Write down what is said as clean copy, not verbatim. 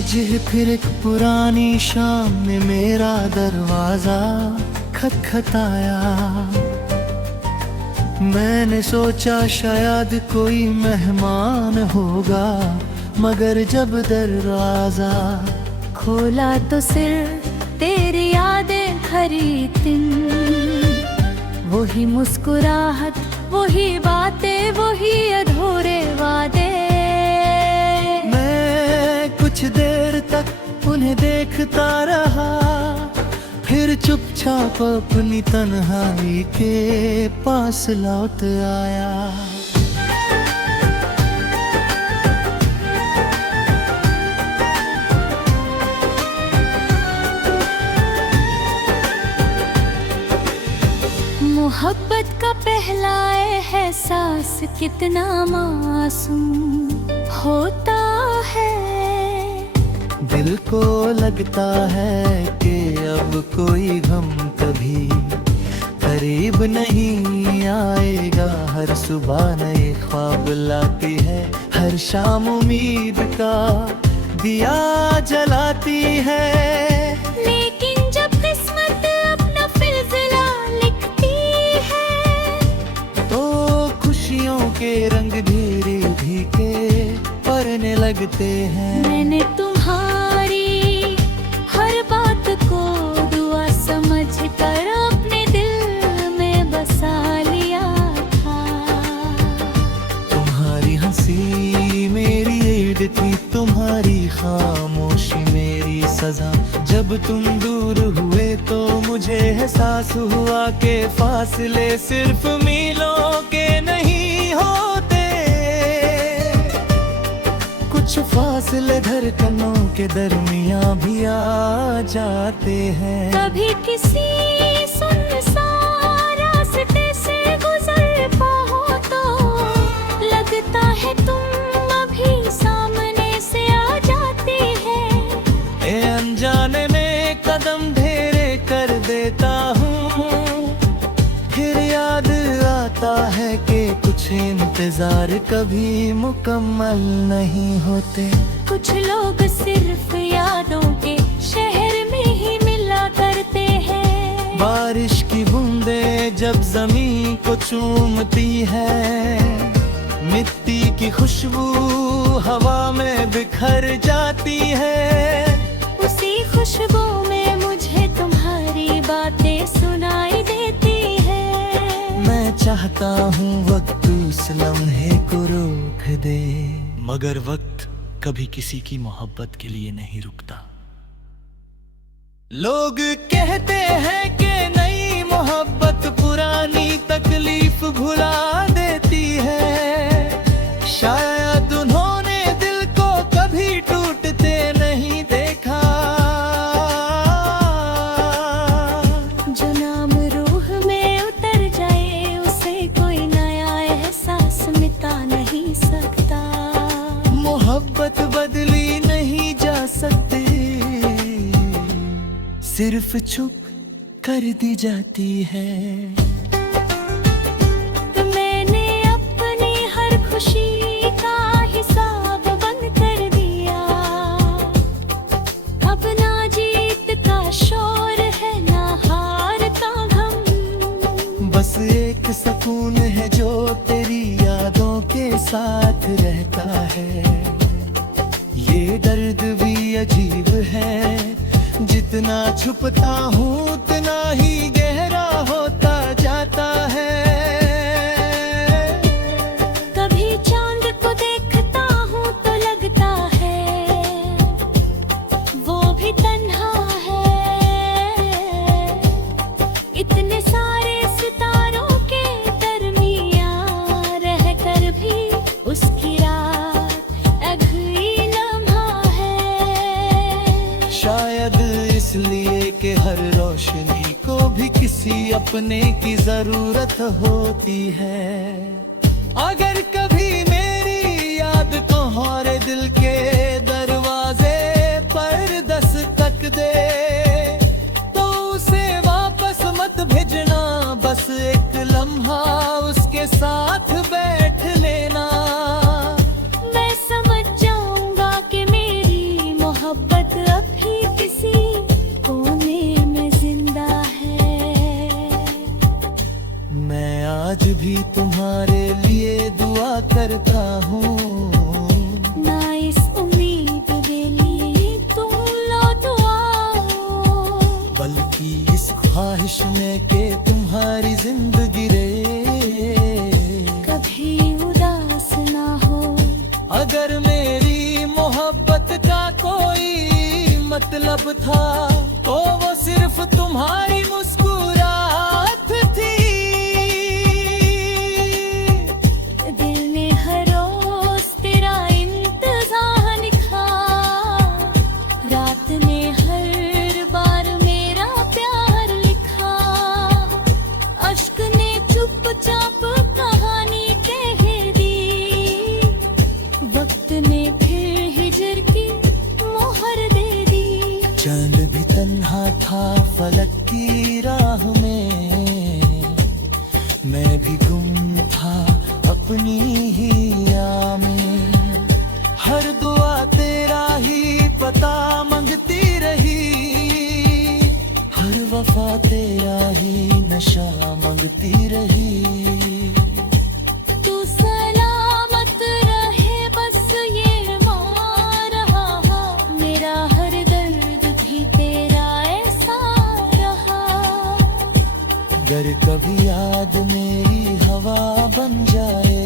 आज फिर एक पुरानी शाम ने मेरा दरवाजा खटखटाया। मैंने सोचा शायद कोई मेहमान होगा, मगर जब दरवाजा खोला तो सिर्फ तेरी यादें भरी दिन। वही मुस्कुराहट, वही बातें, वही अधूरे वादे। मैं कुछ देर तक उन्हें देखता रहा, फिर चुपचाप अपनी तन्हाई के पास लौट आया। मोहब्बत का पहला एहसास कितना मासूम होता है। दिल को लगता है कि अब कोई गम कभी करीब नहीं आएगा। हर सुबह नए ख्वाब लाती है, हर शाम उम्मीद का दिया जलाती है। लेकिन जब किस्मत अपना फिलसिला लिखती है, तो खुशियों के रंग धीरे धीरे पड़ने लगते हैं। मैंने तुम्हारी हर बात को दुआ समझ कर अपने दिल में बसा लिया था। तुम्हारी हंसी मेरी ईद थी, तुम्हारी खामोशी मेरी सजा। जब तुम दूर हुए तो मुझे एहसास हुआ कि फासले सिर्फ मीलों के नहीं होते। कुछ फासले धड़कनों के दरमियां भी आ जाते हैं। कभी किसी सुनसान रास्ते से गुजर पाओ तो लगता है तुम अभी सामने से आ जाती है। ए अनजाने में कदम ढेरे कर देता हूँ, फिर याद आता है कि कुछ इंतजार कभी मुकम्मल नहीं होते। कुछ लोग सिर्फ यादों के शहर में ही मिला करते हैं। बारिश की बूंदें जब जमीन को चूमती है, मिट्टी की खुशबू हवा में बिखर जाती है। उसी खुशबू में मुझे तुम्हारी बातें सुनाई देती है। मैं चाहता हूँ वक्त उस लम्हे को रोक दे, मगर वक्त कभी किसी की मोहब्बत के लिए नहीं रुकता। लोग कहते हैं कि नई मोहब्बत पुरानी तकलीफ भुला देती है। शायद उन्होंने दिल को कभी टूटते नहीं देखा। जो नाम रूह में उतर जाए उसे कोई नया एहसास मिटा नहीं सकता। मोहब्बत बदली नहीं जा सकती, सिर्फ चुप कर दी जाती है। मैंने अपनी हर खुशी का हिसाब बंद कर दिया। अब ना जीत का शोर है ना हार का गम। बस एक सुकून है जो तेरी यादों के साथ रहता है। ये दर्द भी अजीब है, जितना छुपता हूँ उतना ही गहरा होता जाता है। कभी चांद को देखता हूँ तो लगता है वो भी तन्हा है। इतने सारे सितारों के दरमियाँ रहकर भी उसकी रात अगली लम्हा है। शायद इसलिए कि हर रोशनी को भी किसी अपने की जरूरत होती है। अगर कभी मेरी याद तुम्हारे दिल के दरवाजे पर दस्तक दे, तो उसे वापस मत भेजना। बस एक लम्हा उसके साथ बैठ लेना। मैं समझ जाऊंगा कि मेरी मोहब्बत भी तुम्हारे लिए दुआ करता हूँ ना इस उम्मीद के लिए तुम लौट आओ, बल्कि इस ख्वाहिश में कि तुम्हारी जिंदगी रे कभी उदास ना हो। अगर मेरी मोहब्बत का कोई मतलब था तो वो सिर्फ तुम्हारी मुस्कुराहट थी। दिल में हर रोज तेरा इंतजार लिखा, रात में हर बार मेरा प्यार लिखा। अश्क ने चुपचाप कहानी कह दी, वक्त ने फिर हिजर की मोहर दे दी। चांद भी तन्हा था फलक की राह में, मैं भी गुम था अपनी ही राह में। हर दुआ तेरा ही पता मांगती रही, हर वफा तेरा ही नशा मांगती रही। तू सलामत रहे बस ये मान रहा, मेरा हर दर्द भी तेरा ऐसा रहा। अगर कभी याद मेरी हवा बन जाए